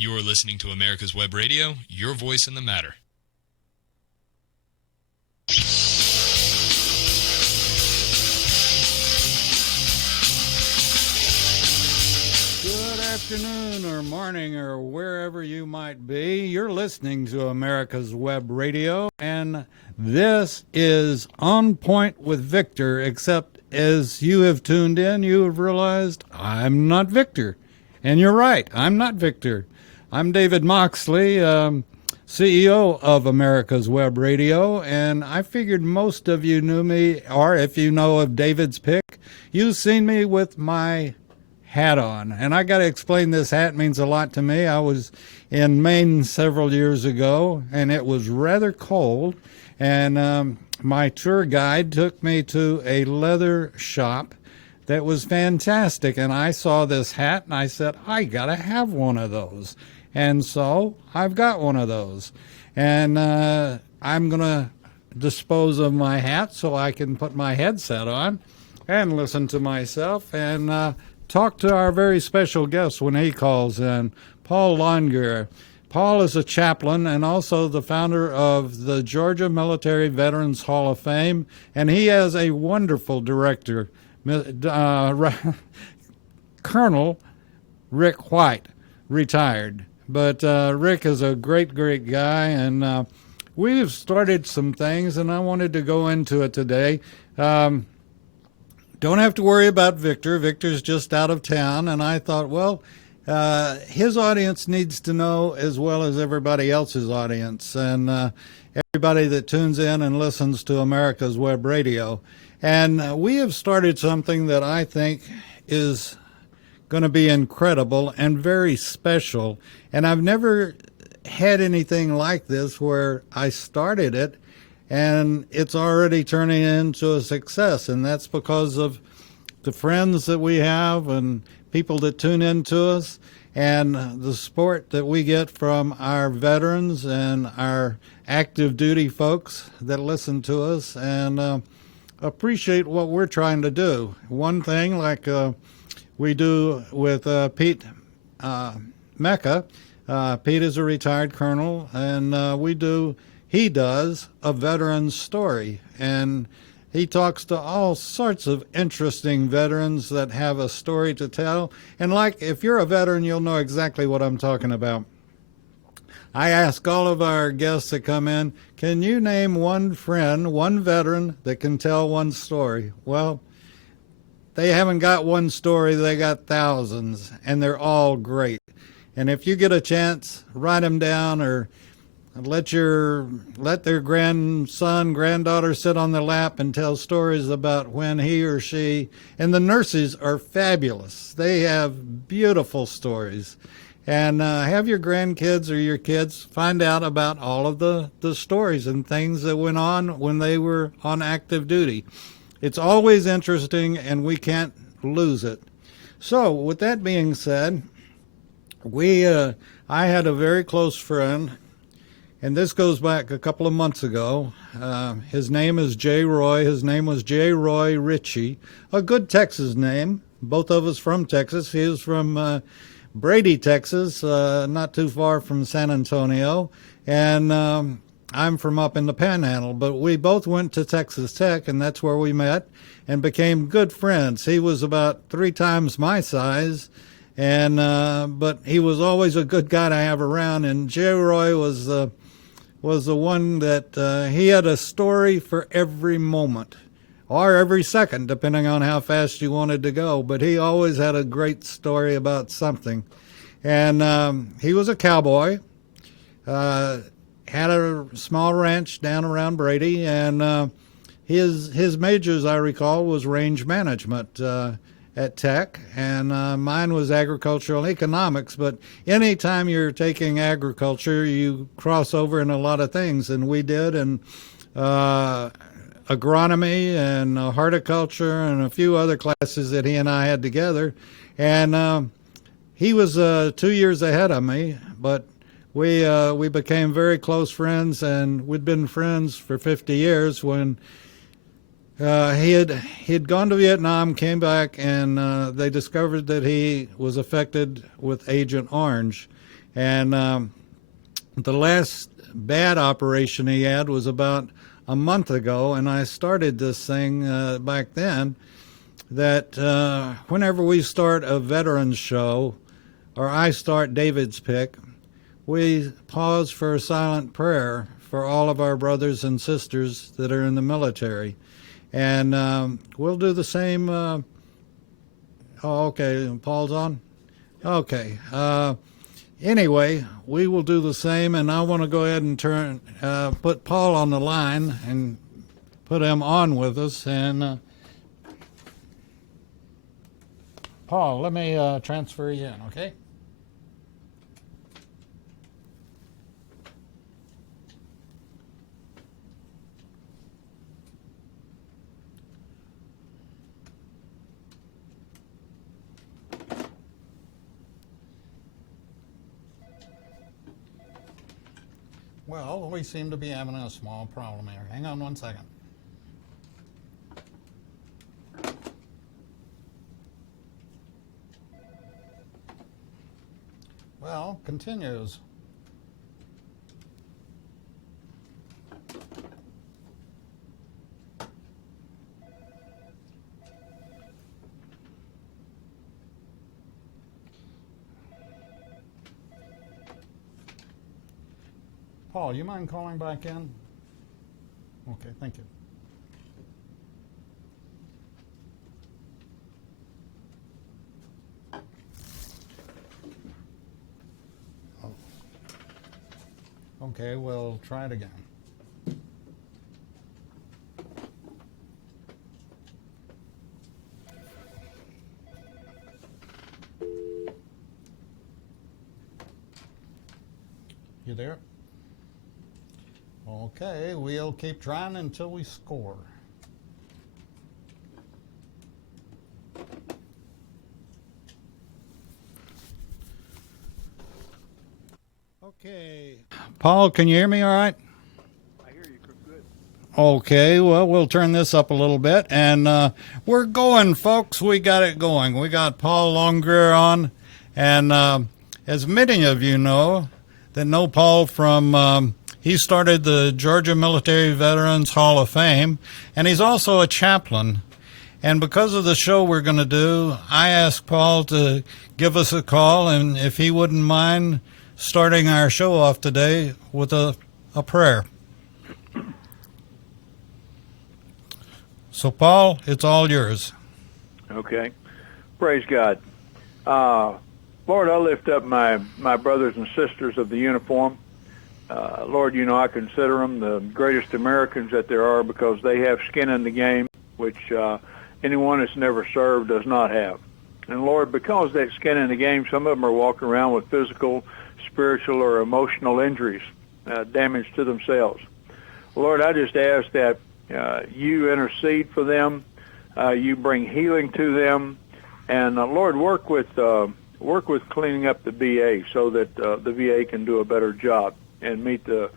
You're listening to America's Web Radio, your voice in the matter. Good afternoon or morning or wherever you might be. You're listening to America's Web Radio, and this is On Point with Victor, except as you have tuned in, you have realized I'm not Victor. And you're right, I'm not Victor. I'm David Moxley, CEO of America's Web Radio, and I figured most of you knew me, or if you know of David's pick, you've seen me with my hat on. And I got to explain, this hat means a lot to me. I was in Maine several years ago, and it was rather cold, and my tour guide took me to a leather shop that was fantastic, and I saw this hat, and I said, I got to have one of those. And so I've got one of those, and I'm going to dispose of my hat so I can put my headset on and listen to myself and talk to our very special guest when he calls in, Paul Longer. Paul is a chaplain and also the founder of the Georgia Military Veterans Hall of Fame, and he has a wonderful director, Colonel Rick White, retired. But Rick is a great, great guy, and we've started some things, and I wanted to go into it today. Don't have to worry about Victor. Victor's just out of town, and I thought, well, his audience needs to know as well as everybody else's audience, and everybody that tunes in and listens to America's Web Radio. And we have started something that I think is going to be incredible and very special. And I've never had anything like this where I started it and it's already turning into a success. And that's because of the friends that we have and people that tune in to us and the support that we get from our veterans and our active duty folks that listen to us and appreciate what we're trying to do. One thing like we do with Pete Mecca. Pete is a retired colonel, and he does a veteran's story, and he talks to all sorts of interesting veterans that have a story to tell. And like, if you're a veteran, you'll know exactly what I'm talking about. I ask all of our guests that come in, can you name one friend, one veteran that can tell one story? Well, they haven't got one story, they got thousands, and they're all great. And if you get a chance, write them down or let their grandson, granddaughter sit on their lap and tell stories about when he or she, and the nurses are fabulous. They have beautiful stories. And have your grandkids or your kids find out about all of the stories and things that went on when they were on active duty. It's always interesting, and we can't lose it. So, with that being said, I had a very close friend, and this goes back a couple of months ago. His name is J. Roy. His name was J. Roy Ritchie, a good Texas name. Both of us from Texas. He is from Brady, Texas, not too far from San Antonio, and I'm from up in the Panhandle, but we both went to Texas Tech, and that's where we met and became good friends. He was about 3 times my size, and but he was always a good guy to have around, and J. Roy was the one that he had a story for every moment, or every second, depending on how fast you wanted to go. But he always had a great story about something. And he was a cowboy, had a small ranch down around Brady, and his major, as I recall, was range management at Tech, and mine was agricultural economics. But anytime you're taking agriculture, you cross over in a lot of things, and we did, and agronomy and horticulture and a few other classes that he and I had together. And he was 2 years ahead of me, but we became very close friends, and we'd been friends for 50 years when he'd gone to Vietnam, came back, and they discovered that he was affected with Agent Orange. And the last bad operation he had was about a month ago, and I started this thing back then, that whenever we start a veterans show, or I start David's Pick, we pause for a silent prayer for all of our brothers and sisters that are in the military. And we'll do the same. Oh, okay, Paul's on? Okay. Anyway, we will do the same, and I want to go ahead and put Paul on the line and put him on with us. And Paul, let me transfer you in, okay? Well, we seem to be having a small problem here. Hang on one second. Well, continues. Paul, you mind calling back in? Okay, thank you. Okay, we'll try it again. You there? Okay, we'll keep trying until we score. Okay. Paul, can you hear me all right? I hear you good. Okay, well, we'll turn this up a little bit. And we're going, folks. We got it going. We got Paul Longrear on. And as many of you know that know Paul from... he started the Georgia Military Veterans Hall of Fame, and he's also a chaplain. And because of the show we're going to do, I asked Paul to give us a call, and if he wouldn't mind starting our show off today with a prayer. So, Paul, it's all yours. Okay. Praise God. Lord, I lift up my brothers and sisters of the uniform. Lord, you know, I consider them the greatest Americans that there are because they have skin in the game, which anyone that's never served does not have. And Lord, because that skin in the game, some of them are walking around with physical, spiritual, or emotional injuries, damage to themselves. Lord, I just ask that you intercede for them, you bring healing to them, and Lord, work with cleaning up the VA so that the VA can do a better job and meet the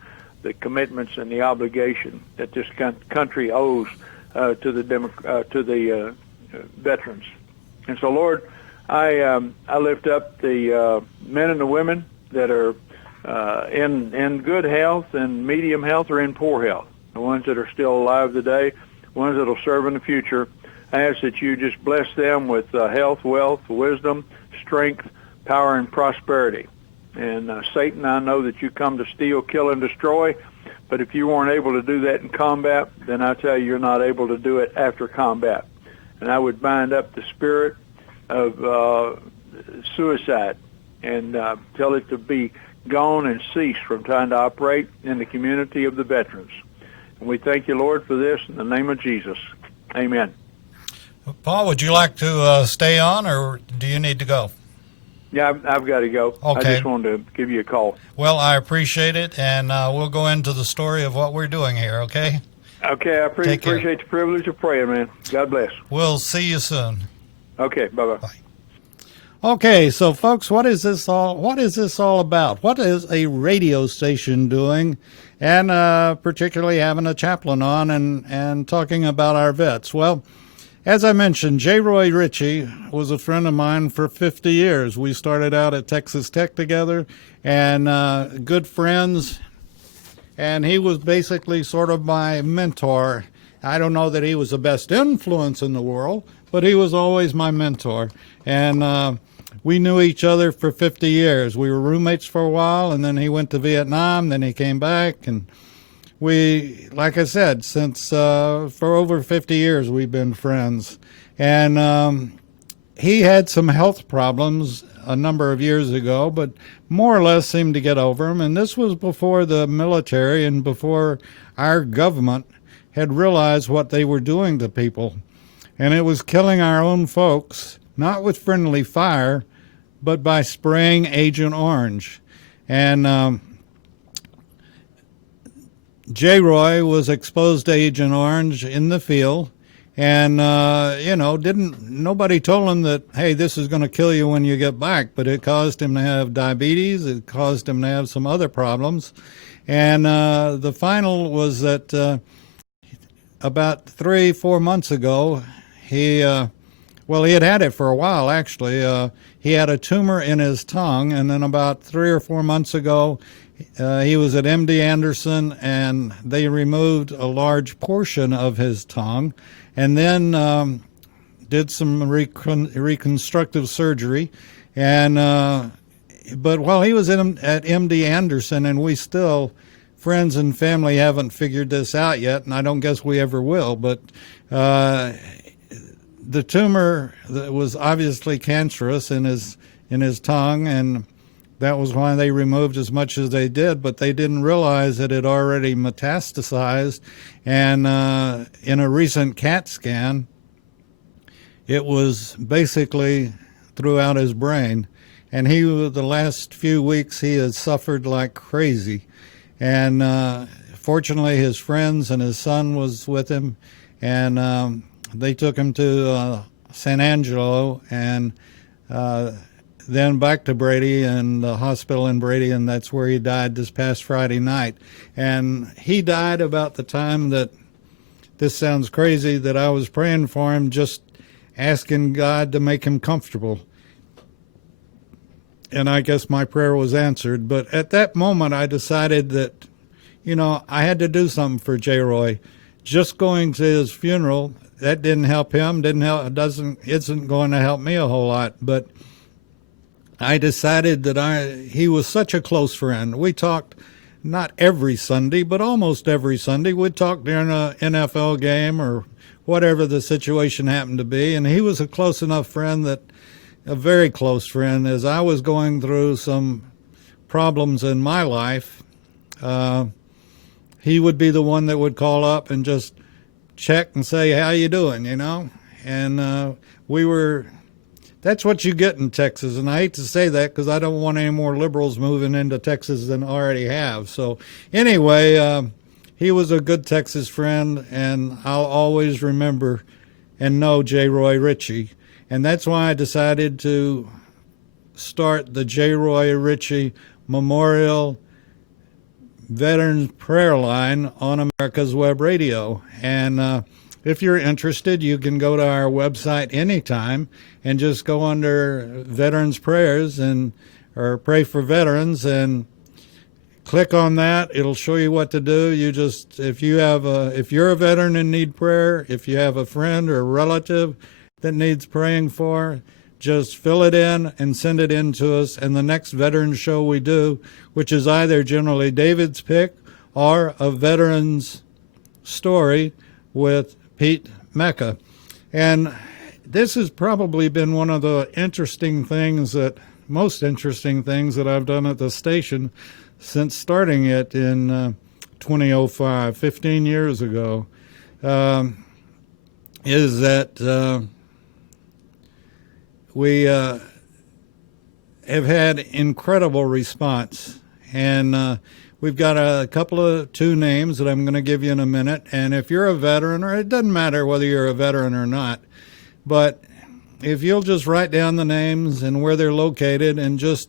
commitments and the obligation that this country owes to the veterans. And so, Lord, I lift up the men and the women that are in good health and medium health or in poor health, the ones that are still alive today, ones that will serve in the future. I ask that you just bless them with health, wealth, wisdom, strength, power, and prosperity. And Satan, I know that you come to steal, kill, and destroy, but if you weren't able to do that in combat, then I tell you, you're not able to do it after combat. And I would bind up the spirit of suicide and tell it to be gone and cease from trying to operate in the community of the veterans. And we thank you, Lord, for this in the name of Jesus. Amen. Paul, would you like to stay on, or do you need to go? Yeah, I've got to go. Okay. I just wanted to give you a call. Well, I appreciate it, and we'll go into the story of what we're doing here, okay? Okay, I appreciate the privilege of praying, man. God bless. We'll see you soon. Okay, bye-bye. Bye. Okay, so folks, what is this all about? What is a radio station doing, and particularly having a chaplain on and talking about our vets? Well, As I mentioned, J. Roy Ritchie was a friend of mine for 50 years. We started out at Texas Tech together and good friends. And he was basically sort of my mentor. I don't know that he was the best influence in the world, but he was always my mentor. And we knew each other for 50 years. We were roommates for a while, and then he went to Vietnam, then he came back, and we, like I said, since for over 50 years we've been friends. And he had some health problems a number of years ago, but more or less seemed to get over them. And this was before the military and before our government had realized what they were doing to people. And it was killing our own folks, not with friendly fire, but by spraying Agent Orange. And J. Roy was exposed to Agent Orange in the field. And, nobody told him that, hey, this is going to kill you when you get back. But it caused him to have diabetes. It caused him to have some other problems. And the final was that about 3-4 months ago, he had it for a while, actually. He had a tumor in his tongue. And then about 3 or 4 months ago, he was at MD Anderson, and they removed a large portion of his tongue. And then did some reconstructive surgery. And but while he was at MD Anderson, and we still, friends and family, haven't figured this out yet, and I don't guess we ever will, but the tumor was obviously cancerous in his tongue, and that was why they removed as much as they did, but they didn't realize that it already metastasized. And in a recent CAT scan, it was basically throughout his brain. And the last few weeks, he has suffered like crazy. And fortunately, his friends and his son was with him, and they took him to San Angelo, and then back to Brady and the hospital in Brady, and that's where he died this past Friday night. And he died about the time that, this sounds crazy, that I was praying for him, just asking God to make him comfortable. And I guess my prayer was answered. But at that moment, I decided that, I had to do something for J. Roy. Just going to his funeral, that didn't help him, isn't going to help me a whole lot. But I decided that he was such a close friend. We talked not every Sunday, but almost every Sunday. We'd talk during an NFL game or whatever the situation happened to be. And he was a close enough friend, a very close friend, as I was going through some problems in my life. He would be the one that would call up and just check and say, how you doing, And that's what you get in Texas. And I hate to say that because I don't want any more liberals moving into Texas than already have. So anyway, he was a good Texas friend, and I'll always remember and know J. Roy Ritchie. And that's why I decided to start the J. Roy Ritchie Memorial Veterans Prayer Line on America's Web Radio. And if you're interested, you can go to our website anytime and just go under Veterans Prayers or Pray for Veterans and click on that. It'll show you what to do. If you're a veteran and need prayer, if you have a friend or a relative that needs praying for, just fill it in and send it in to us. And the next veteran show we do, which is either generally David's pick or a veteran's story with Pete Mecca. And this has probably been one of the most interesting things that I've done at the station since starting it in 2005, 15 years ago, is that we have have had incredible response. And we've got two names that I'm going to give you in a minute. And if you're a veteran, or it doesn't matter whether you're a veteran or not, but if you'll just write down the names and where they're located and just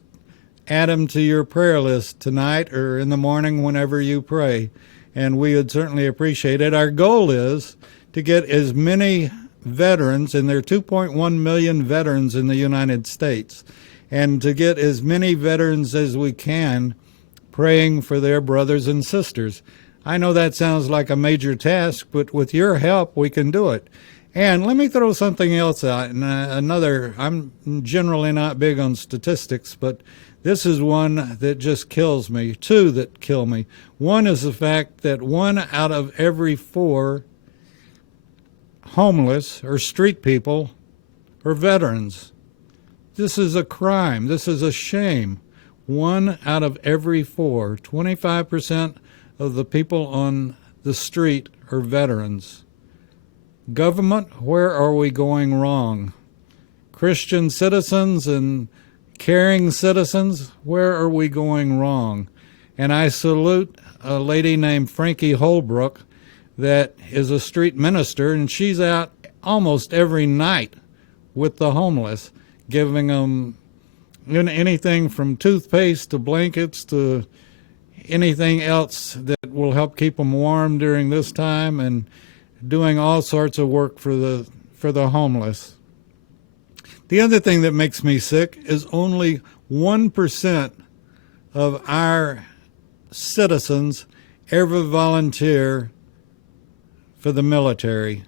add them to your prayer list tonight or in the morning whenever you pray. And we would certainly appreciate it. Our goal is to get as many veterans, and there are 2.1 million veterans in the United States, and to get as many veterans as we can praying for their brothers and sisters. I know that sounds like a major task, but with your help, we can do it. And let me throw something else out. And I'm generally not big on statistics, but this is one that just kills me. Two that kill me. One is the fact that 1 out of every 4 homeless or street people are veterans. This is a crime. This is a shame. 1 out of every 4, 25% of the people on the street are veterans. Government, where are we going wrong? Christian citizens and caring citizens, where are we going wrong? And I salute a lady named Frankie Holbrook that is a street minister, and she's out almost every night with the homeless, giving them anything from toothpaste to blankets to anything else that will help keep them warm during this time, and doing all sorts of work for the homeless. The other thing that makes me sick is only 1% of our citizens ever volunteer for the military.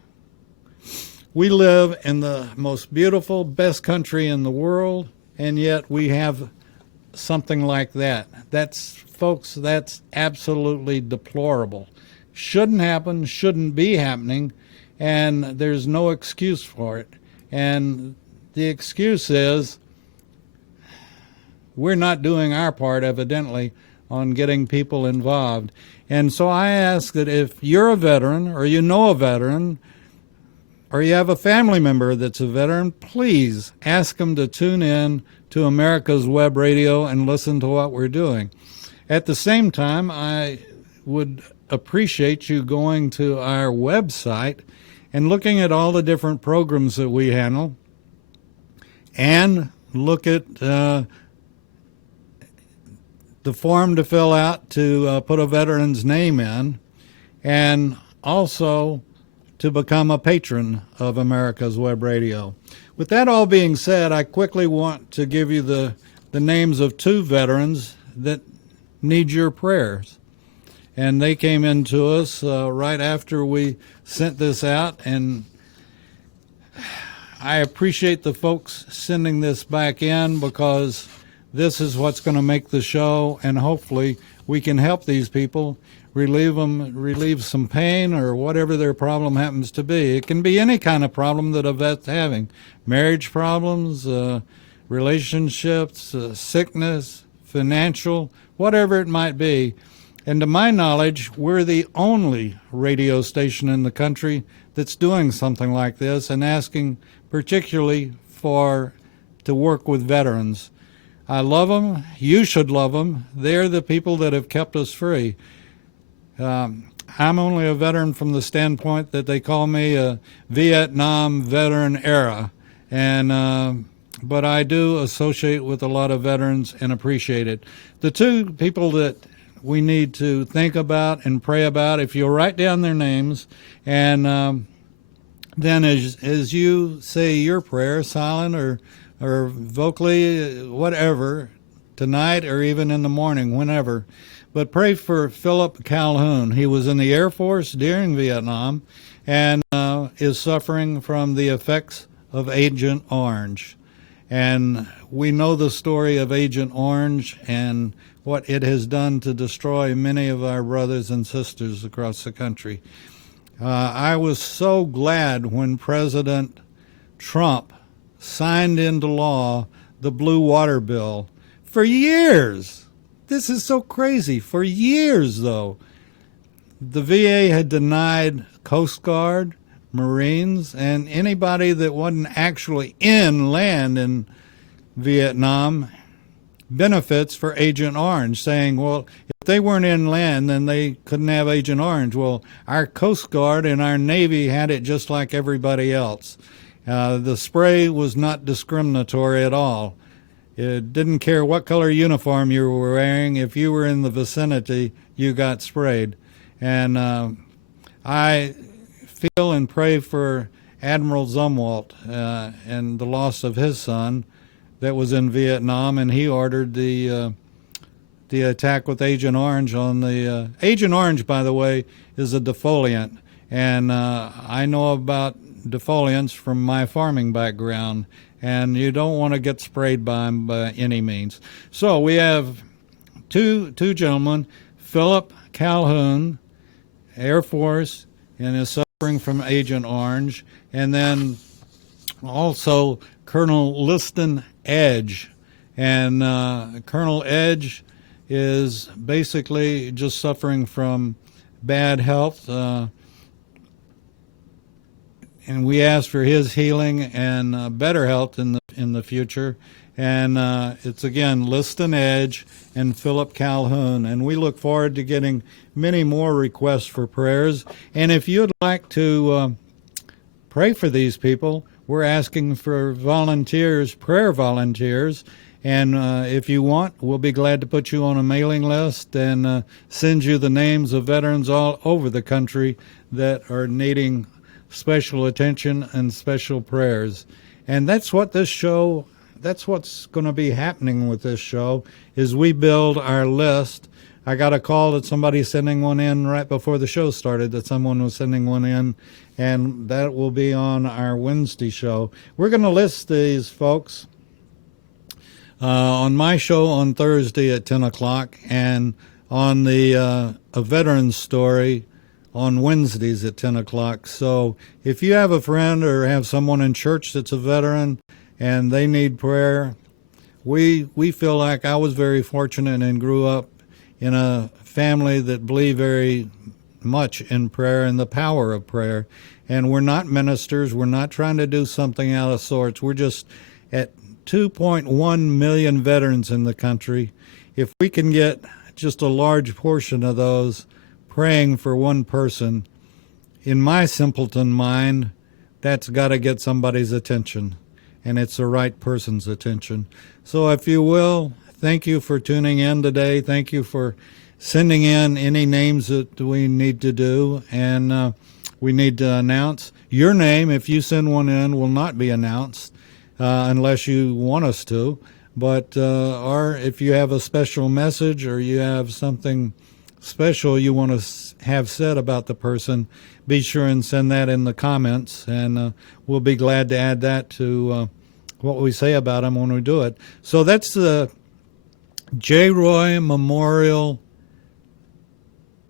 We live in the most beautiful, best country in the world, and yet we have something like that. Folks, that's absolutely deplorable. Shouldn't happen, shouldn't be happening, and there's no excuse for it. And the excuse is we're not doing our part, evidently, on getting people involved. And so I ask that if you're a veteran, or you know a veteran, or you have a family member that's a veteran, please ask them to tune in to America's Web Radio and listen to what we're doing. At the same time, I would appreciate you going to our website and looking at all the different programs that we handle, and look at the form to fill out to put a veteran's name in, and also to become a patron of America's Web Radio. With that all being said, I quickly want to give you the names of 2 veterans that need your prayers. And they came into us right after we sent this out, and I appreciate the folks sending this back in, because this is what's going to make the show, and hopefully we can help these people, relieve some pain or whatever their problem happens to be. It can be any kind of problem that a vet's having: marriage problems, relationships, sickness, financial, whatever it might be. And to my knowledge, we're the only radio station in the country that's doing something like this, and asking particularly to work with veterans. I love them. You should love them. They're the people that have kept us free. I'm only a veteran from the standpoint that they call me a Vietnam veteran era, and but I do associate with a lot of veterans and appreciate it. The 2 people that we need to think about and pray about, if you'll write down their names, and then as you say your prayer, silent or vocally, whatever, tonight or even in the morning, whenever. But pray for Philip Calhoun. He was in the Air Force during Vietnam, and is suffering from the effects of Agent Orange. And we know the story of Agent Orange and what it has done to destroy many of our brothers and sisters across the country. I was so glad when President Trump signed into law the Blue Water Bill. For years, this is so crazy, for years though, the VA had denied Coast Guard, Marines, and anybody that wasn't actually inland in Vietnam benefits for Agent Orange, saying, well, if they weren't inland, then they couldn't have Agent Orange. Well, our Coast Guard and our Navy had it just like everybody else. The spray was not discriminatory at all. It didn't care what color uniform you were wearing. If you were in the vicinity, you got sprayed. And I feel and pray for Admiral Zumwalt and the loss of his son that was in Vietnam, and he ordered the attack with Agent Orange on the Agent Orange, by the way, is a defoliant, and I know about defoliants from my farming background, and you don't want to get sprayed by them by any means. So we have two gentlemen, Philip Calhoun, Air Force, and is suffering from Agent Orange, and then also Colonel Liston Edge, and Colonel Edge is basically just suffering from bad health, and we ask for his healing and better health in the future. And it's again Liston Edge and Philip Calhoun, and we look forward to getting many more requests for prayers. And if you'd like to pray for these people, we're asking for volunteers, prayer volunteers. And if you want, we'll be glad to put you on a mailing list and send you the names of veterans all over the country that are needing special attention and special prayers. And that's what this show, that's what's going to be happening with this show, is we build our list. I got a call that somebody's sending one in right before the show started, that someone was sending one in, and that will be on our Wednesday show. We're going to list these folks on my show on Thursday at 10 o'clock, and on the A Veteran's Story on Wednesdays at 10 o'clock. So if you have a friend or have someone in church that's a veteran and they need prayer, we feel like I was very fortunate and grew up in a family that believed very much in prayer and the power of prayer. And we're not ministers. We're not trying to do something out of sorts. We're just at 2.1 million veterans in the country. If we can get just a large portion of those praying for one person, in my simpleton mind, that's got to get somebody's attention, and it's the right person's attention. So if you will, thank you for tuning in today. Thank you for sending in any names that we need to do, and we need to announce. Your name, if you send one in, will not be announced unless you want us to. But or if you have a special message or you have something special you want to have said about the person, be sure and send that in the comments, and we'll be glad to add that to what we say about them when we do it. So that's the J. Roy Memorial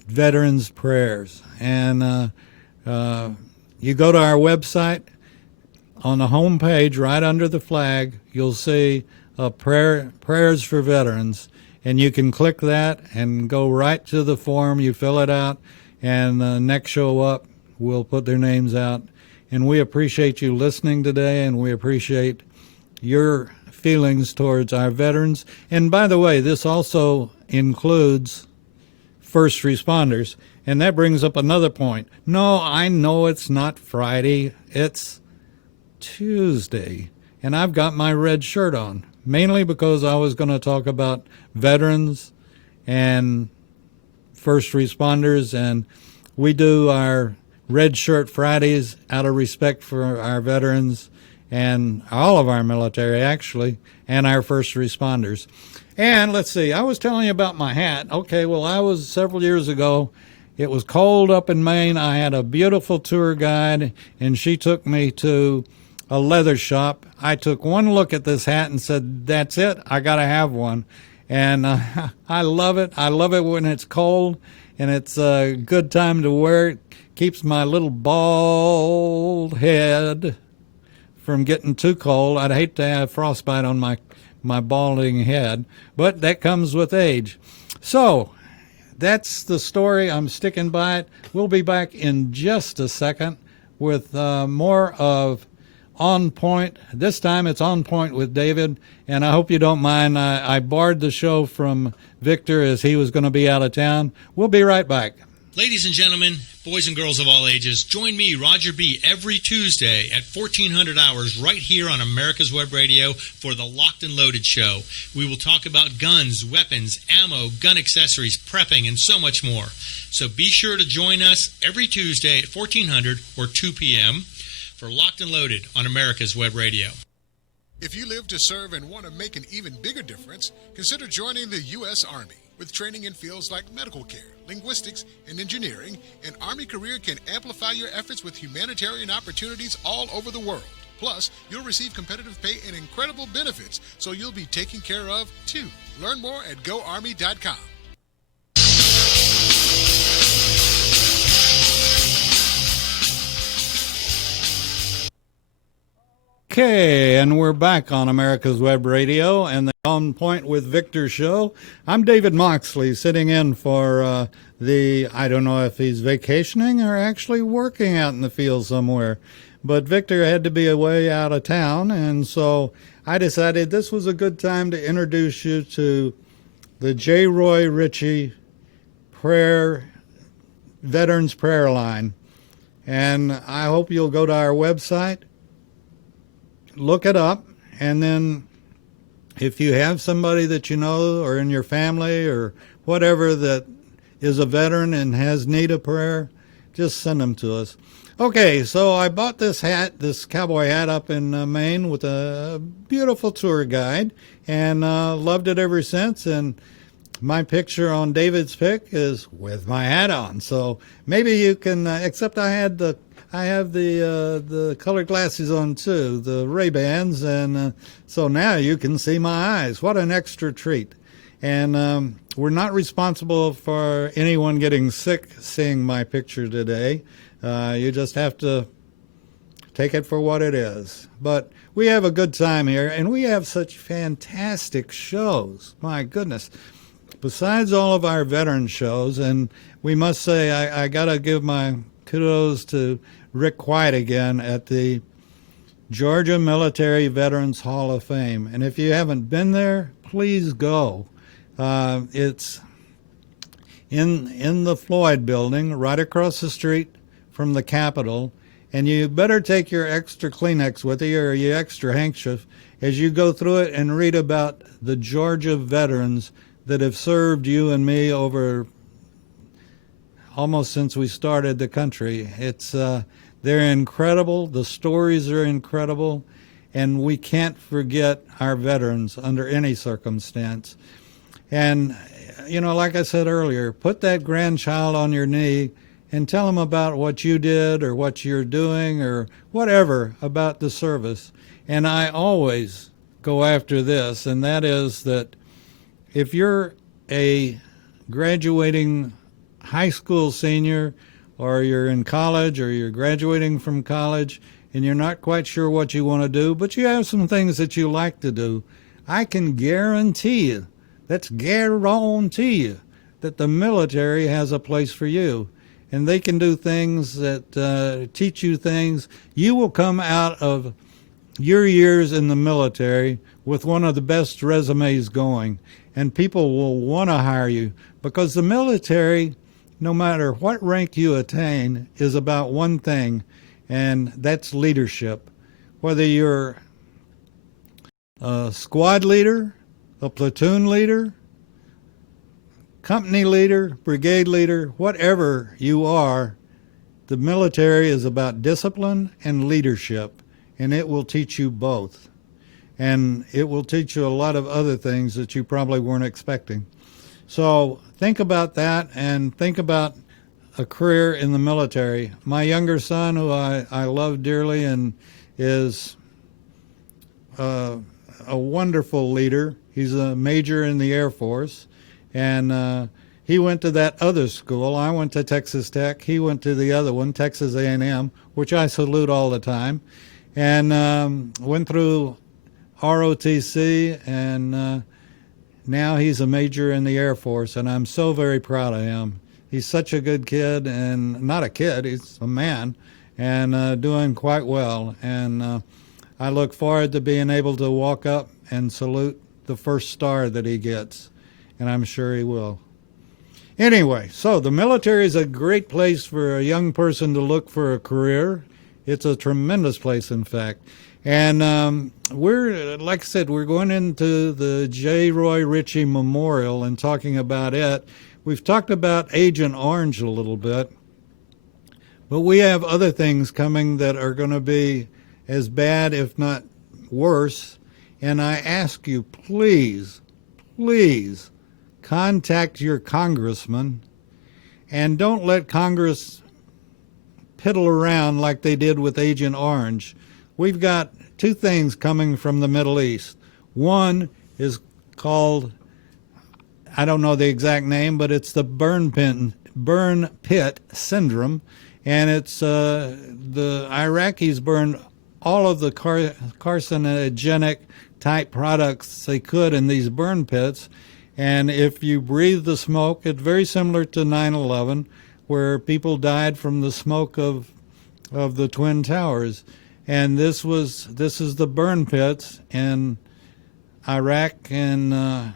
Veterans Prayers. And you go to our website, on the home page, right under the flag, you'll see Prayers for Veterans. And you can click that and go right to the form. You fill it out, and next show up, we'll put their names out. And we appreciate you listening today, and we appreciate your feelings towards our veterans. And by the way, this also includes first responders. And that brings up another point. No, I know it's not Friday. It's Tuesday. And I've got my red shirt on, mainly because I was going to talk about veterans and first responders, and we do our Red Shirt Fridays out of respect for our veterans and all of our military, actually, and our first responders. And let's see, I was telling you about my hat. Okay, well, I was several years ago. It was cold up in Maine. I had a beautiful tour guide, and she took me to a leather shop. I took one look at this hat and said, that's it, I got to have one. And I love it. I love it when it's cold, and it's a good time to wear it. Keeps my little bald head from getting too cold. I'd hate to have frostbite on my balding head, but that comes with age. So that's the story. I'm sticking by it. We'll be back in just a second with more of On Point. This time it's On Point with David, and I hope you don't mind. I barred the show from Victor as he was going to be out of town. We'll be right back. Ladies and gentlemen, boys and girls of all ages, join me, Roger B., every Tuesday at 1400 hours right here on America's Web Radio for the Locked and Loaded Show. We will talk about guns, weapons, ammo, gun accessories, prepping, and so much more. So be sure to join us every Tuesday at 1400 or 2 p.m. for Locked and Loaded on America's Web Radio. If you live to serve and want to make an even bigger difference, consider joining the U.S. Army. With training in fields like medical care, linguistics, and engineering, an Army career can amplify your efforts with humanitarian opportunities all over the world. Plus, you'll receive competitive pay and incredible benefits, so you'll be taken care of, too. Learn more at GoArmy.com. Okay, and we're back on America's Web Radio and the On Point with Victor show. I'm David Moxley, sitting in for I don't know if he's vacationing or actually working out in the field somewhere. But Victor had to be away out of town, and so I decided this was a good time to introduce you to the J. Roy Ritchie Veterans Prayer Line. And I hope you'll go to our website, look it up, and then if you have somebody that you know or in your family or whatever that is a veteran and has need of prayer, just send them to us. Okay, so I bought this cowboy hat up in Maine with a beautiful tour guide, and loved it ever since. And my picture on David's pic is with my hat on. So maybe you can, except I have the colored glasses on too, the Ray-Bans, and so now you can see my eyes. What an extra treat. And we're not responsible for anyone getting sick seeing my picture today. You just have to take it for what it is. But we have a good time here, and we have such fantastic shows. My goodness. Besides all of our veteran shows, and we must say I got to give my kudos to Rick White again at the Georgia Military Veterans Hall of Fame. And if you haven't been there, please go. It's in the Floyd building, right across the street from the Capitol. And you better take your extra Kleenex with you or your extra handkerchief as you go through it and read about the Georgia veterans that have served you and me over almost since we started the country. They're incredible. The stories are incredible, and we can't forget our veterans under any circumstance. And, you know, like I said earlier, put that grandchild on your knee and tell them about what you did or what you're doing or whatever about the service. And I always go after this, and that is that if you're a graduating high school senior, or you're in college, or you're graduating from college, and you're not quite sure what you want to do, but you have some things that you like to do, I can guarantee you, that the military has a place for you. And they can do things that teach you things. You will come out of your years in the military with one of the best resumes going, and people will want to hire you, because the military, no matter what rank you attain, is about one thing, and that's leadership. Whether you're a squad leader, a platoon leader, company leader, brigade leader, whatever you are, the military is about discipline and leadership, and it will teach you both. And it will teach you a lot of other things that you probably weren't expecting. So think about that, and think about a career in the military. My younger son, who I love dearly and is a wonderful leader, he's a major in the Air Force, and he went to that other school. I went to Texas Tech. He went to the other one, Texas A&M, which I salute all the time, and went through ROTC, and now he's a major in the Air Force, and I'm so very proud of him. He's such a good kid, and not a kid, he's a man, and doing quite well. And I look forward to being able to walk up and salute the first star that he gets, and I'm sure he will. Anyway, so the military is a great place for a young person to look for a career. It's a tremendous place, in fact. And we're, like I said, we're going into the J. Roy Ritchie Memorial and talking about it. We've talked about Agent Orange a little bit, But we have other things coming that are going to be as bad, if not worse. And I ask you, please, please contact your congressman and don't let Congress piddle around like they did with Agent Orange. We've got two things coming from the Middle East. One is called, I don't know the exact name, but it's the burn pit syndrome. And it's the Iraqis burned all of the carcinogenic type products they could in these burn pits. And if you breathe the smoke, it's very similar to 9/11, where people died from the smoke of the Twin Towers. And this is the burn pits in Iraq and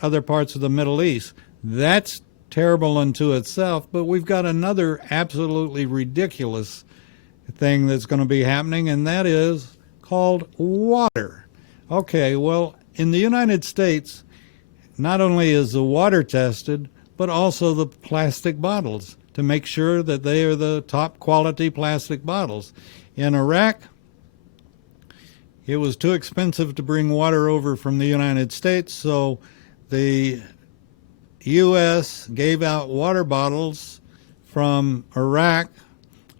other parts of the Middle East. That's terrible unto itself, but we've got another absolutely ridiculous thing that's going to be happening, and that is called water. Okay, well, in the United States, not only is the water tested, but also the plastic bottles to make sure that they are the top quality plastic bottles. In Iraq, it was too expensive to bring water over from the United States, so the U.S. gave out water bottles from Iraq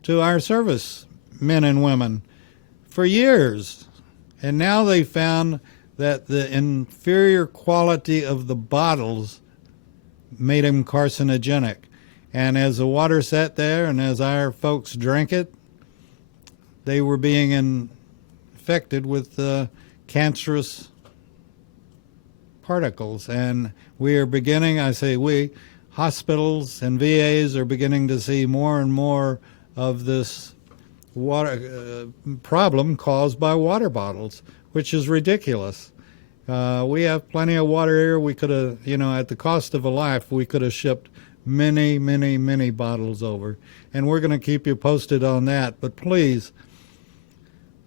to our servicemen and women for years. And now they found that the inferior quality of the bottles made them carcinogenic. And as the water sat there and as our folks drank it, they were being infected with cancerous particles. And we are beginning, I say we, hospitals and VAs are beginning to see more and more of this water problem caused by water bottles, which is ridiculous. We have plenty of water here. We could have, at the cost of a life, we could have shipped many, many, many bottles over. And we're going to keep you posted on that. But please,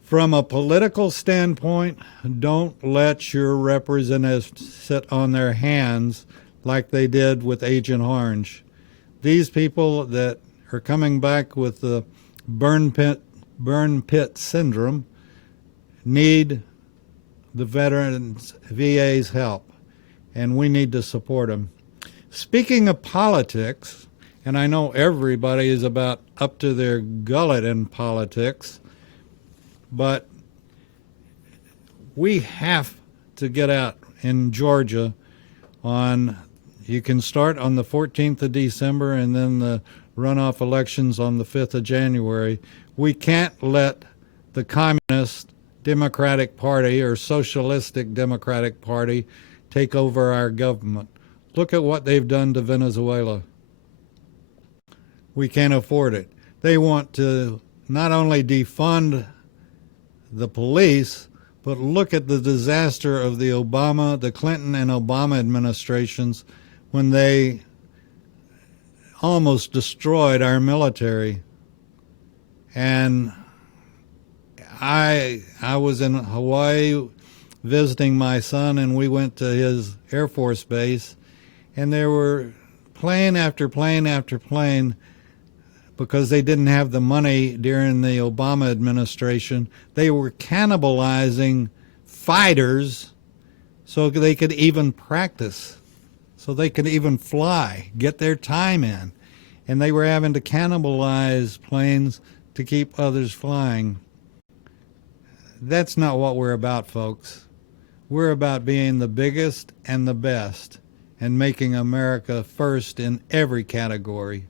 from a political standpoint, don't let your representatives sit on their hands like they did with Agent Orange. These people that are coming back with the burn pit syndrome need the veterans, VA's help, and we need to support them. Speaking of politics, and I know everybody is about up to their gullet in politics, but we have to get out in Georgia you can start on the 14th of December and then the runoff elections on the 5th of January. We can't let the Communist Democratic Party or Socialistic Democratic Party take over our government. Look at what they've done to Venezuela. We can't afford it. They want to not only defund the police, but look at the disaster of the Clinton and Obama administrations when they almost destroyed our military. And I was in Hawaii visiting my son, and we went to his Air Force base, and there were plane after plane after plane, because they didn't have the money during the Obama administration. They were cannibalizing fighters so they could even practice, so they could even fly, get their time in. And they were having to cannibalize planes to keep others flying. That's not what we're about, folks. We're about being the biggest and the best and making America first in every category.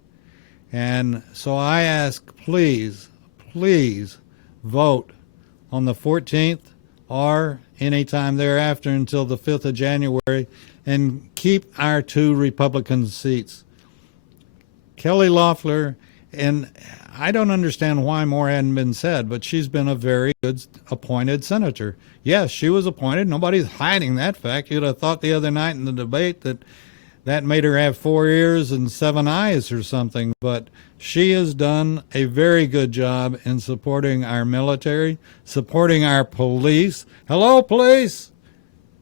And so I ask, please, please vote on the 14th or anytime thereafter until the 5th of January and keep our 2 Republican seats. Kelly Loeffler, and I don't understand why more hadn't been said, but she's been a very good appointed senator. Yes, she was appointed. Nobody's hiding that fact. You'd have thought the other night in the debate that made her have 4 ears and 7 eyes or something. But she has done a very good job in supporting our military, supporting our police. Hello, police!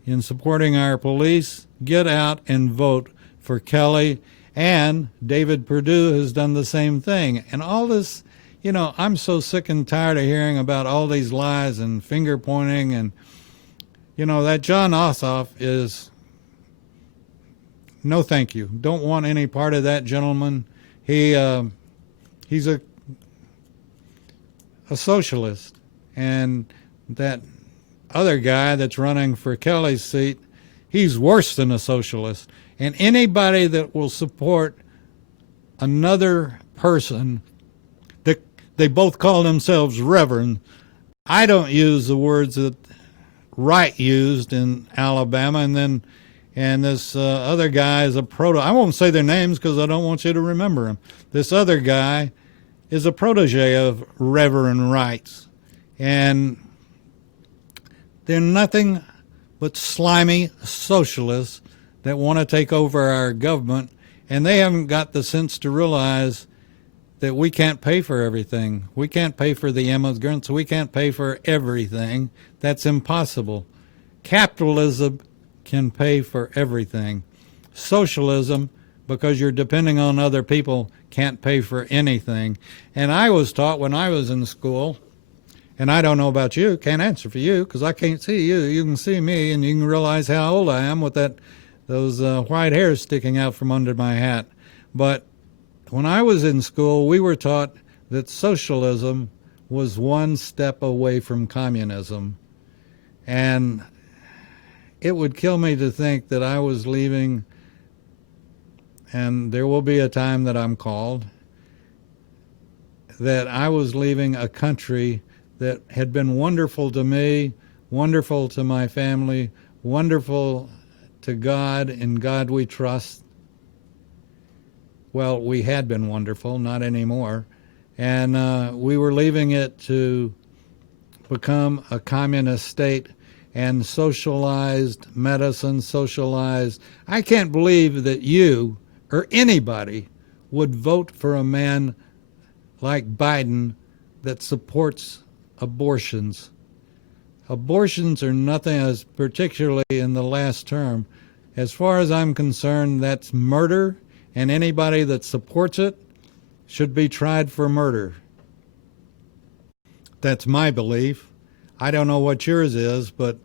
In supporting our police, get out and vote for Kelly. And David Perdue has done the same thing. And all this I'm so sick and tired of hearing about all these lies and finger pointing. And, that John Ossoff is, no thank you. Don't want any part of that gentleman. He's a socialist. And that other guy that's running for Kelly's seat, he's worse than a socialist. And anybody that will support another person, they both call themselves reverend. I don't use the words that Wright used in Alabama, and this other guy is a proto. I won't say their names because I don't want you to remember them. This other guy is a protege of Reverend Wright's, and they're nothing but slimy socialists that want to take over our government, and they haven't got the sense to realize that we can't pay for everything. We can't pay for the immigrants. We can't pay for everything. That's impossible. Capitalism can pay for everything. Socialism, because you're depending on other people, can't pay for anything. And I was taught when I was in school, and I don't know about you, can't answer for you because I can't see you. You can see me, and you can realize how old I am with those white hairs sticking out from under my hat. But when I was in school, we were taught that socialism was one step away from communism. And it would kill me to think that I was leaving, and there will be a time that I'm called, that I was leaving a country that had been wonderful to me, wonderful to my family, wonderful to God. In God we trust. Well, we had been wonderful, not anymore. And we were leaving it to become a communist state and socialized medicine, socialized. I can't believe that you or anybody would vote for a man like Biden that supports abortions. Abortions are nothing, as particularly in the last term. As far as I'm concerned, that's murder, and anybody that supports it should be tried for murder. That's my belief. I don't know what yours is, but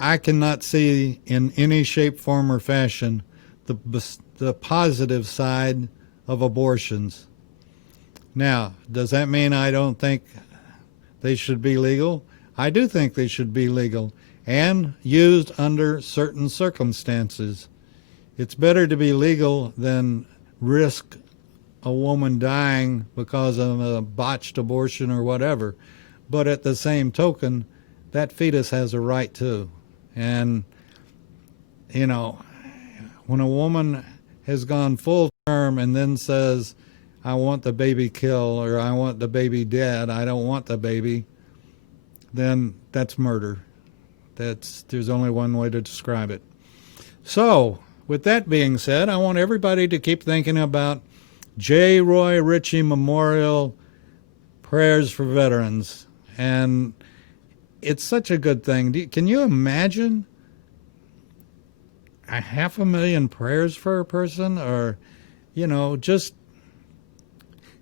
I cannot see in any shape, form, or fashion the positive side of abortions. Now, does that mean I don't think they should be legal? I do think they should be legal and used under certain circumstances. It's better to be legal than risk a woman dying because of a botched abortion or whatever. But at the same token, that fetus has a right too. And, when a woman has gone full term and then says, I want the baby killed or I want the baby dead, I don't want the baby, then that's murder. There's only one way to describe it. So, with that being said, I want everybody to keep thinking about J. Roy Ritchie Memorial Prayers for Veterans. And it's such a good thing. Can you imagine 500,000 prayers for a person? Or, just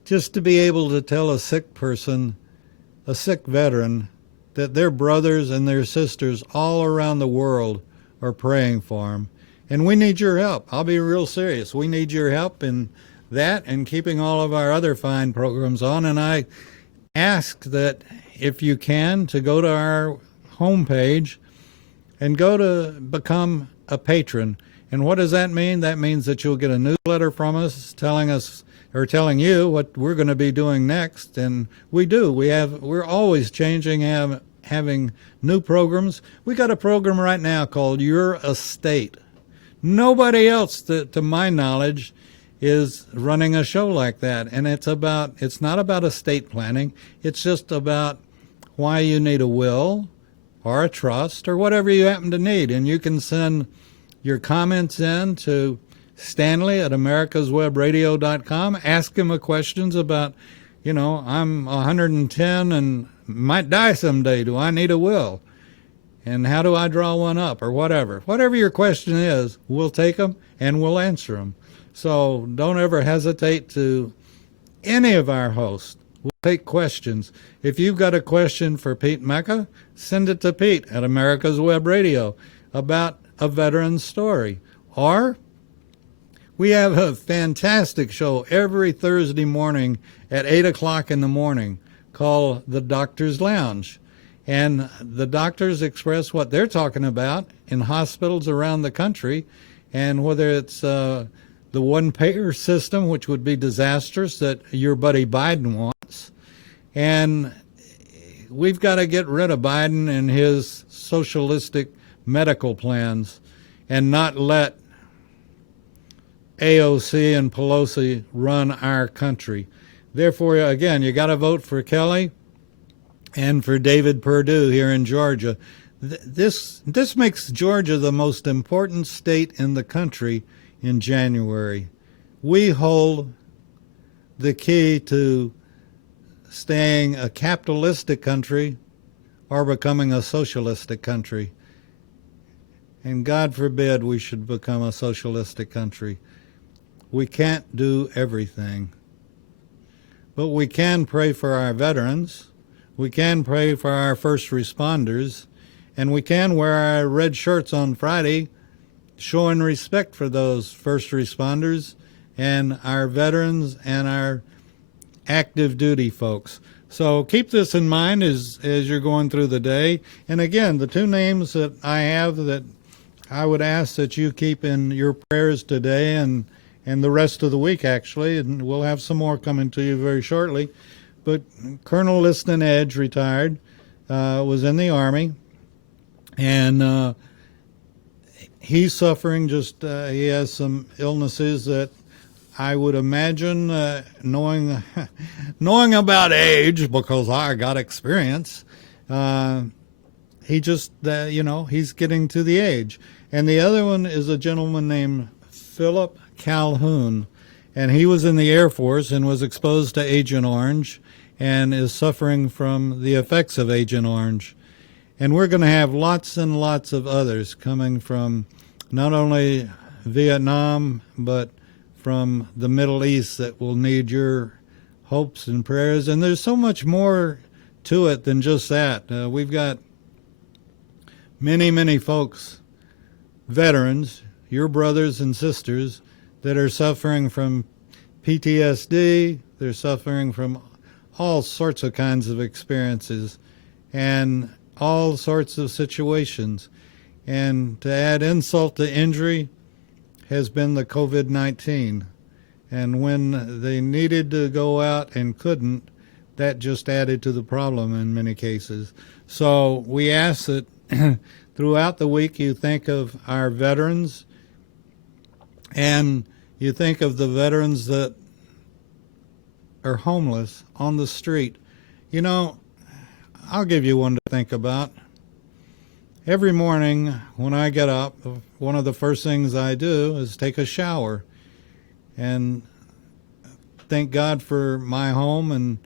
to be able to tell a sick person, a sick veteran, that their brothers and their sisters all around the world are praying for them. And we need your help. I'll be real serious. We need your help in that and keeping all of our other fine programs on. And I ask that if you can, to go to our homepage and go to become a patron. And what does that mean? That means that you'll get a newsletter from us telling you what we're going to be doing next. And we do. We're always changing, having new programs. We got a program right now called Your Estate. Nobody else, to my knowledge, is running a show like that. And it's not about estate planning. It's just about why you need a will or a trust or whatever you happen to need. And you can send your comments in to Stanley at americaswebradio.com. Ask him questions about, I'm 110 and might die someday. Do I need a will? And how do I draw one up, or whatever? Whatever your question is, we'll take them and we'll answer them. So don't ever hesitate to any of our hosts. We'll take questions. If you've got a question for Pete Mecca, send it to Pete at America's Web Radio about a veteran's story. Or we have a fantastic show every Thursday morning at 8 o'clock in the morning called The Doctor's Lounge. And the doctors express what they're talking about in hospitals around the country, and whether it's the one-payer system, which would be disastrous, that your buddy Biden wants. And we've got to get rid of Biden and his socialistic medical plans and not let AOC and Pelosi run our country. Therefore, again, you got to vote for Kelly and for David Perdue here in Georgia. This makes Georgia the most important state in the country in January. We hold the key to staying a capitalistic country or becoming a socialistic country. And God forbid we should become a socialistic country. We can't do everything. But we can pray for our veterans. We can pray for our first responders. And we can wear our red shirts on Friday, showing respect for those first responders and our veterans and our active duty folks. So keep this in mind as you're going through the day. And again, the two names that I have that I would ask that you keep in your prayers today and the rest of the week, actually, and we'll have some more coming to you very shortly. But Colonel Liston Edge, retired, was in the Army, and he's suffering he has some illnesses that I would imagine, knowing about age, because I got experience, he just, he's getting to the age. And the other one is a gentleman named Philip Calhoun, and he was in the Air Force and was exposed to Agent Orange and is suffering from the effects of Agent Orange. And we're going to have lots and lots of others coming from not only Vietnam, but from the Middle East that will need your hopes and prayers. And there's so much more to it than just that. We've got many, many folks, veterans, your brothers and sisters, that are suffering from PTSD. They're suffering from all sorts of kinds of experiences and all sorts of situations. And to add insult to injury has been the COVID-19. And when they needed to go out and couldn't, that just added to the problem in many cases. So we ask that throughout the week you think of our veterans, and you think of the veterans that are homeless on the street. I'll give you one to think about. Every morning when I get up, one of the first things I do is take a shower and thank God for my home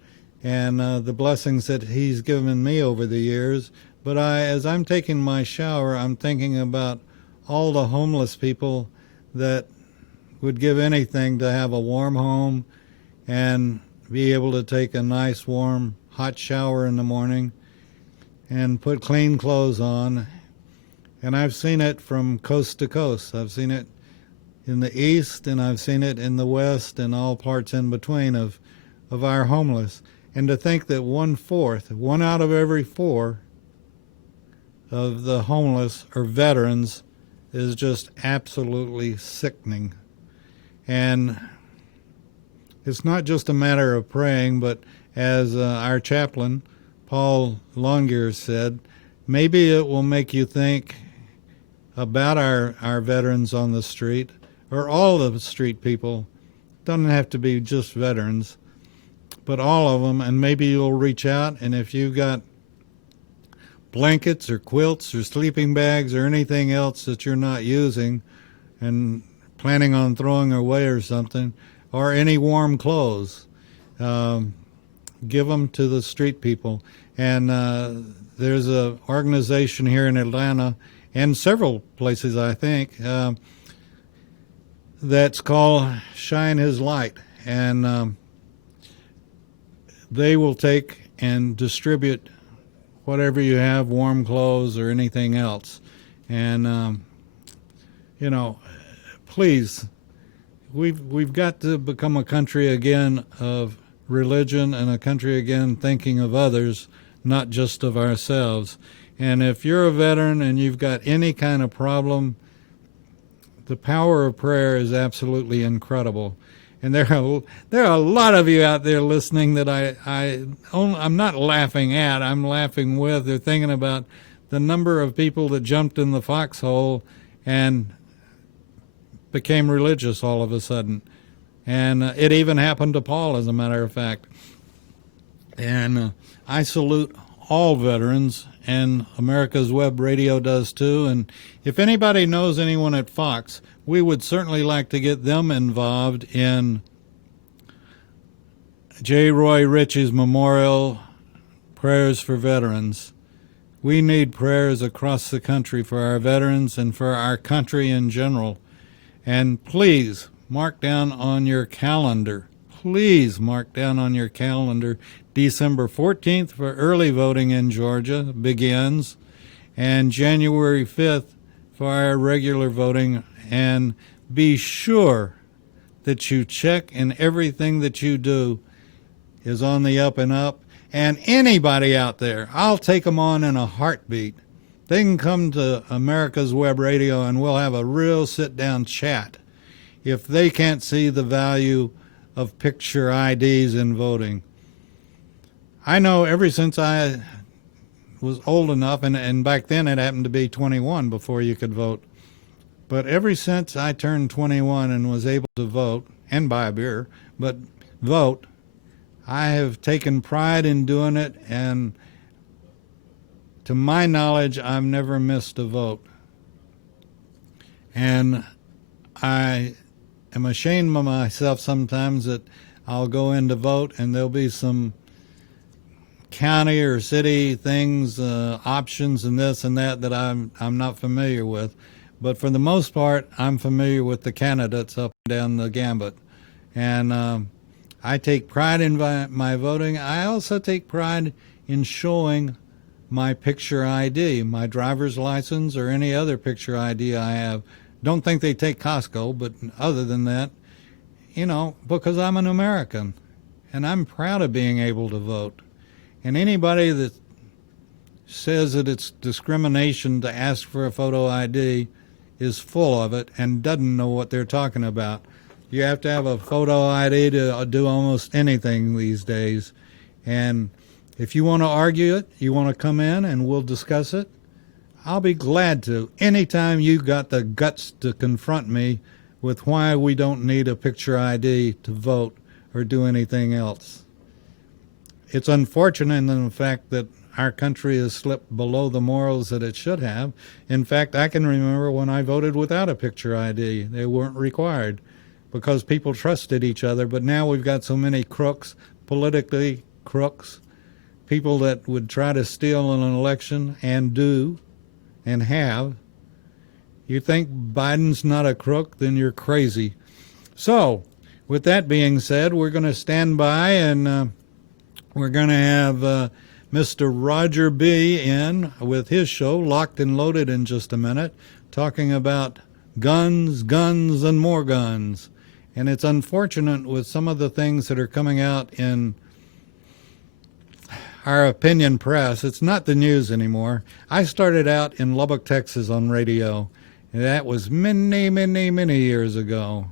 and the blessings that He's given me over the years. But as I'm taking my shower, I'm thinking about all the homeless people that would give anything to have a warm home and be able to take a nice, warm, hot shower in the morning and put clean clothes on. And I've seen it from coast to coast. I've seen it in the East, and I've seen it in the West, and all parts in between of our homeless. And to think that 1/4, 1 out of every 4 of the homeless are veterans is just absolutely sickening. And it's not just a matter of praying, but as our chaplain, Paul Longyear, said, maybe it will make you think about our veterans on the street, or all of the street people. Doesn't have to be just veterans, but all of them, and maybe you'll reach out, and if you've got blankets or quilts or sleeping bags or anything else that you're not using and planning on throwing away or something, or any warm clothes, give them to the street people. And there's an organization here in Atlanta and several places, I think, that's called Shine His Light. And they will take and distribute whatever you have, warm clothes or anything else. And, please, we've got to become a country again of religion and a country again thinking of others, not just of ourselves. And if you're a veteran and you've got any kind of problem, the power of prayer is absolutely incredible. And there are a lot of you out there listening that I'm not laughing at, I'm laughing with. They're thinking about the number of people that jumped in the foxhole and became religious all of a sudden. And it even happened to Paul, as a matter of fact. And I salute all veterans, and America's Web Radio does too. And if anybody knows anyone at Fox, we would certainly like to get them involved in J. Roy Ritchie's Memorial Prayers for Veterans. We need prayers across the country for our veterans and for our country in general. And please mark down on your calendar. Please mark down on your calendar. December 14th for early voting in Georgia begins, and January 5th for our regular voting. And be sure that you check and everything that you do is on the up and up. And anybody out there, I'll take them on in a heartbeat. They can come to America's Web Radio and we'll have a real sit-down chat if they can't see the value of picture IDs in voting. I know ever since I was old enough, and back then it happened to be 21 before you could vote, but ever since I turned 21 and was able to vote, and buy a beer, but vote, I have taken pride in doing it, and to my knowledge, I've never missed a vote. And I am ashamed of myself sometimes that I'll go in to vote and there'll be some county or city things, options and this and that I'm not familiar with. But for the most part, I'm familiar with the candidates up and down the gambit. And I take pride in my voting. I also take pride in showing my picture ID, my driver's license or any other picture ID I have. Don't think they take Costco, but other than that, because I'm an American and I'm proud of being able to vote. And anybody that says that it's discrimination to ask for a photo ID is full of it and doesn't know what they're talking about. You have to have a photo ID to do almost anything these days. And if you want to argue it, you want to come in and we'll discuss it, I'll be glad to. Anytime you got the guts to confront me with why we don't need a picture ID to vote or do anything else. It's unfortunate in the fact that our country has slipped below the morals that it should have. In fact, I can remember when I voted without a picture ID. They weren't required because people trusted each other. But now we've got so many crooks, politically crooks, people that would try to steal an election and do and have. You think Biden's not a crook, then you're crazy. So, with that being said, we're going to stand by and we're going to have Mr. Roger B. in with his show, Locked and Loaded, in just a minute, talking about guns, guns, and more guns. And it's unfortunate with some of the things that are coming out in our opinion press. It's not the news anymore. I started out in Lubbock, Texas on radio, and that was many, many, many years ago.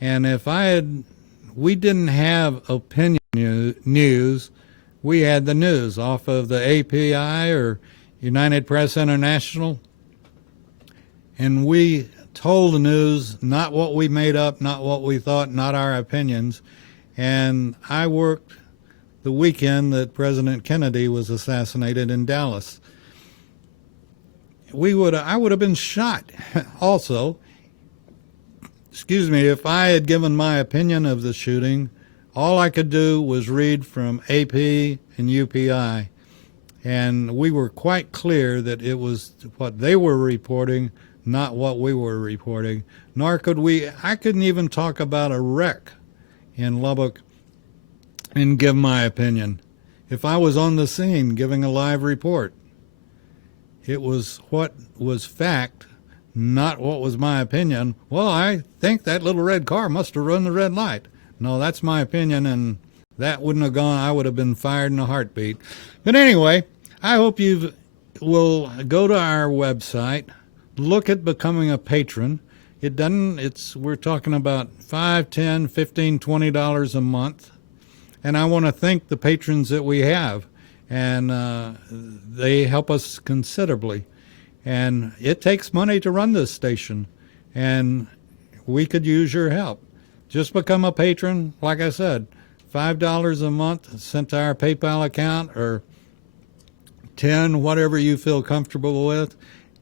And if we didn't have opinion news, we had the news off of the API or United Press International, and we told the news, not what we made up, not what we thought, not our opinions. And I worked the weekend that President Kennedy was assassinated in Dallas. I would have been shot also, if I had given my opinion of the shooting. All I could do was read from AP and UPI, and we were quite clear that it was what they were reporting, not what we were reporting. Nor could I couldn't even talk about a wreck in Lubbock and give my opinion. If I was on the scene giving a live report, it was what was fact, not what was my opinion. Well, I think that little red car must have run the red light. No, that's my opinion, and that wouldn't have gone. I would have been fired in a heartbeat. But anyway, I hope you will go to our website, look at becoming a patron. We're talking about $5, $10, $15, $20 a month. And I want to thank the patrons that we have. And they help us considerably. And it takes money to run this station. And we could use your help. Just become a patron, like I said, $5 a month sent to our PayPal account, or $10, whatever you feel comfortable with.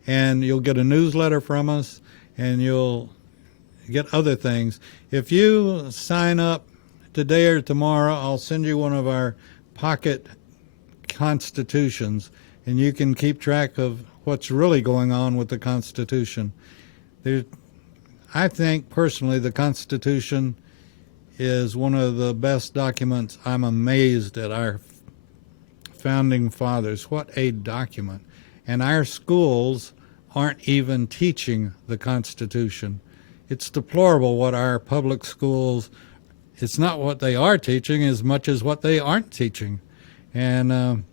And you'll get a newsletter from us, and you'll get other things. If you sign up today or tomorrow, I'll send you one of our pocket constitutions, and you can keep track of what's really going on with the Constitution. I think personally the Constitution is one of the best documents. I'm amazed at our founding fathers. What a document. And our schools aren't even teaching the Constitution. It's deplorable what our public schools, it's not what they are teaching as much as what they aren't teaching. And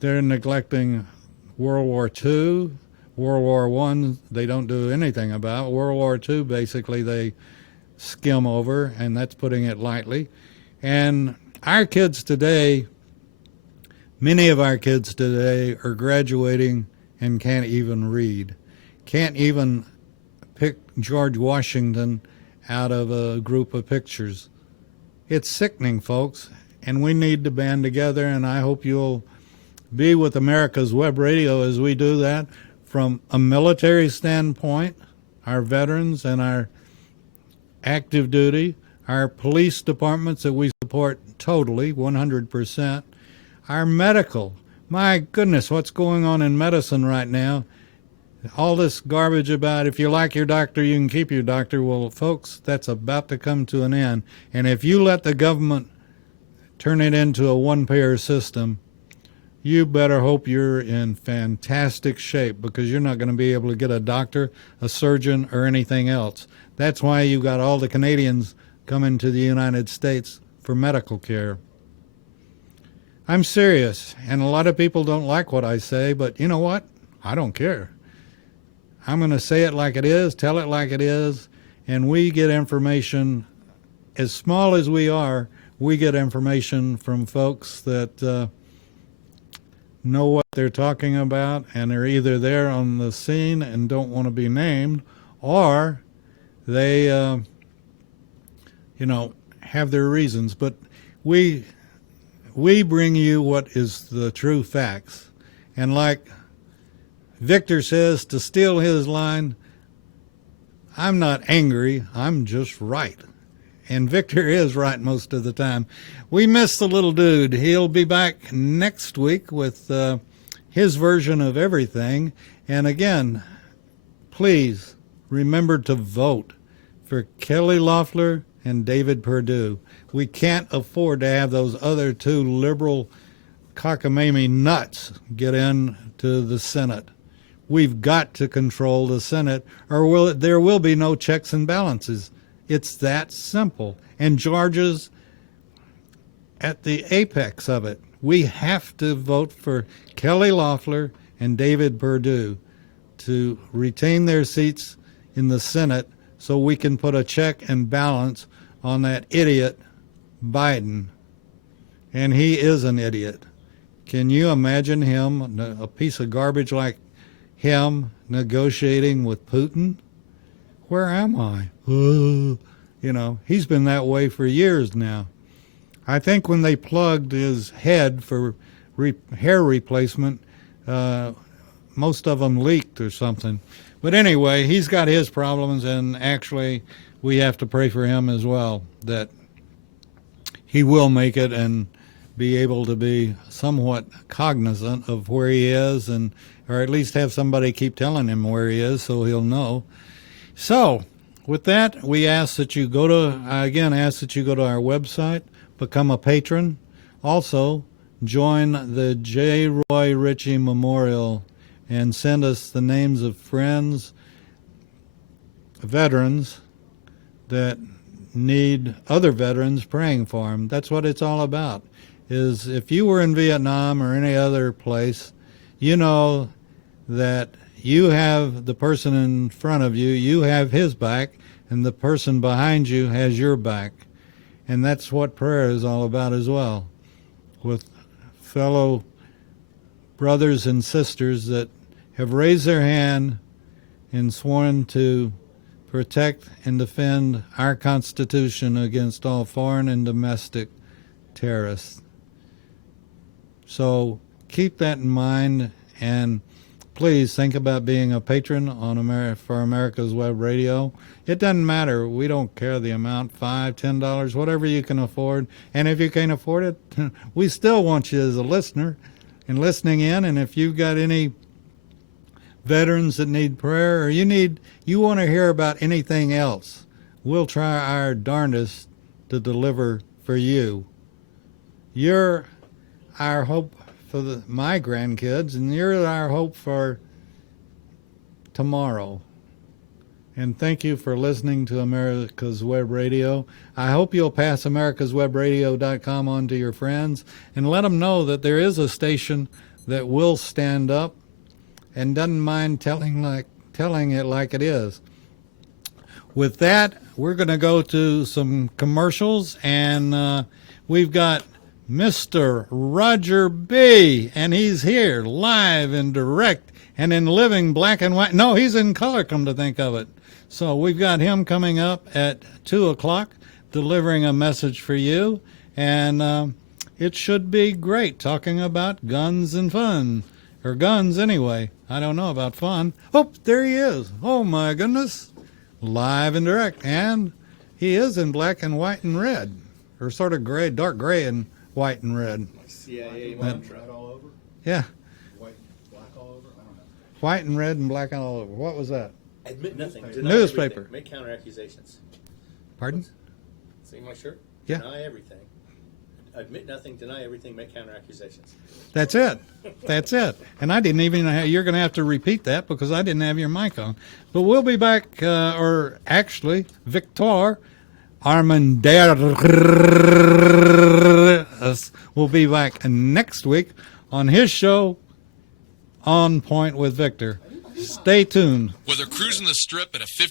they're neglecting World War II, World War I, they don't do anything about. World War II, basically, they skim over, and that's putting it lightly. And our kids today, many of our kids today are graduating and can't even read, can't even pick George Washington out of a group of pictures. It's sickening, folks, and we need to band together, and I hope you'll be with America's Web Radio as we do that. From a military standpoint, our veterans and our active duty, our police departments that we support totally, 100%, our medical. My goodness, what's going on in medicine right now? All this garbage about if you like your doctor, you can keep your doctor. Well, folks, that's about to come to an end. And if you let the government turn it into a one-payer system, you better hope you're in fantastic shape, because you're not going to be able to get a doctor, a surgeon, or anything else. That's why you got all the Canadians coming to the United States for medical care. I'm serious, and a lot of people don't like what I say, but you know what? I don't care. I'm going to say it like it is, tell it like it is, and we get information, as small as we are, we get information from folks that know what they're talking about, and they're either there on the scene and don't want to be named, or they, have their reasons. But we bring you what is the true facts. And like Victor says, to steal his line, I'm not angry, I'm just right. And Victor is right most of the time. We miss the little dude. He'll be back next week with his version of everything. And again, please remember to vote for Kelly Loeffler and David Perdue. We can't afford to have those other two liberal cockamamie nuts get into the Senate. We've got to control the Senate, or there will be no checks and balances. It's that simple. And Georgia's at the apex of it. We have to vote for Kelly Loeffler and David Perdue to retain their seats in the Senate so we can put a check and balance on that idiot Biden. And he is an idiot. Can you imagine him, a piece of garbage like him, negotiating with Putin? Where am I? He's been that way for years now. I think when they plugged his head for hair replacement, most of them leaked or something. But anyway, he's got his problems, and actually we have to pray for him as well, that he will make it and be able to be somewhat cognizant of where he is, or at least have somebody keep telling him where he is so he'll know. So, with that, we ask that you go to our website, become a patron. Also, join the J. Roy Ritchie Memorial and send us the names of friends, veterans that need other veterans praying for them. That's what it's all about. Is if you were in Vietnam or any other place, you know that you have the person in front of you, you have his back, and the person behind you has your back. And that's what prayer is all about as well, with fellow brothers and sisters that have raised their hand and sworn to protect and defend our Constitution against all foreign and domestic terrorists. So keep that in mind, and please think about being a patron on for America's Web Radio. It doesn't matter. We don't care the amount, $5, $10, whatever you can afford. And if you can't afford it, we still want you as a listener and listening in. And if you've got any veterans that need prayer, or you want to hear about anything else, we'll try our darndest to deliver for you. You're our hope for my grandkids, and you're our hope for tomorrow. And thank you for listening to America's Web Radio. I hope you'll pass americaswebradio.com on to your friends and let them know that there is a station that will stand up and doesn't mind telling it like it is. With that, we're going to go to some commercials, and we've got Mr. Roger B., and he's here live and direct and in living black and white. No, he's in color, come to think of it. So we've got him coming up at 2 o'clock, delivering a message for you, and it should be great, talking about guns and fun, or guns anyway. I don't know about fun. Oh, there he is. Oh, my goodness. Live and direct, and he is in black and white and red, or sort of gray, dark gray and white and red. CIA mantra all over? Yeah. White, black all over? I don't know. White and red and black all over. What was that? Admit nothing. Deny Newspaper. everything. Make counter accusations. Pardon? See my shirt? Yeah. Deny everything. Admit nothing. Deny everything. Make counter accusations. That's it. That's it. And I didn't even you're going to have to repeat that because I didn't have your mic on. But we'll be back, or actually, Victor Armendariz will be back next week on his show, On Point with Victor. Stay tuned. Whether cruising the strip at a 50